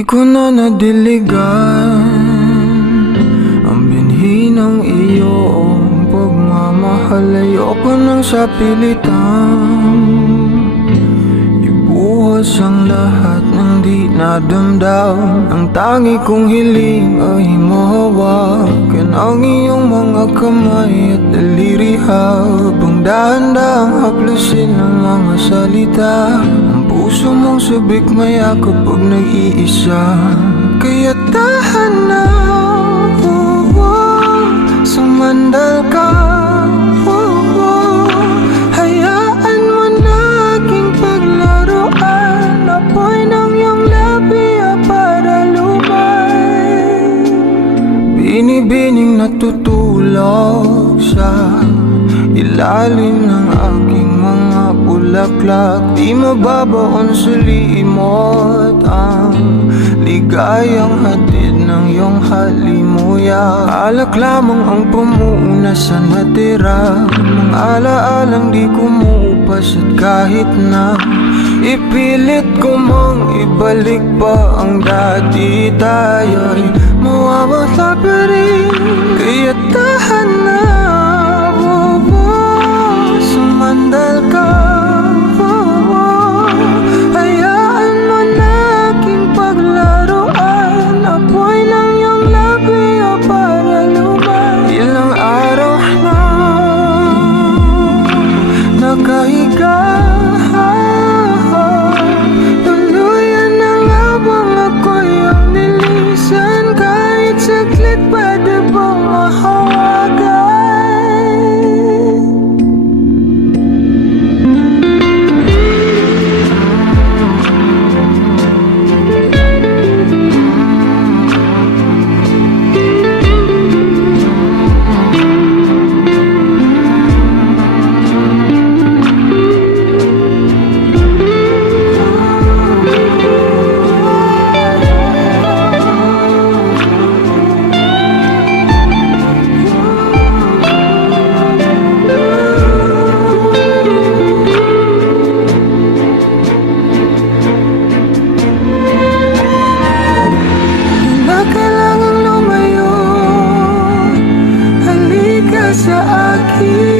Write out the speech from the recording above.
Di ko na nadiligan ang binhi ng iyong pagmamahal. Ayoko nang sa pilitan ibuhos ang lahat ng di nadamdam. Ang tangi kong hiling ay mahawakan ang iyong mga kamay at daliri, habang dahan-dahang haplusin ang mga salita. Ang puso mong sabik mayakap pag nag-iisa, kaya tahan na, sumandal ka. Hayaan mo na aking paglaruan, apoy ng iyong labi para lumay. Binibining natutulog sa ilalim ng aking mga bulaklak. Di mababaon sa limot ang ligayang hatid ng iyong halimuyak. Alak lamang ang pamuna sa natira, mga alaalang di kumupas. At kahit na ipilit ko mang ibalik pa ang dati, tayo'y mawawala pa rin. Kaya tahan na, sumandal ka. Hayaan mo na aking paglaruan, apoy ng iyong labi para lumay. Ilang araw na nakahiga, tuluyan na nga bang ako'y ang nilisan? Kahit saglit pwede bang mahawagan? Sa akin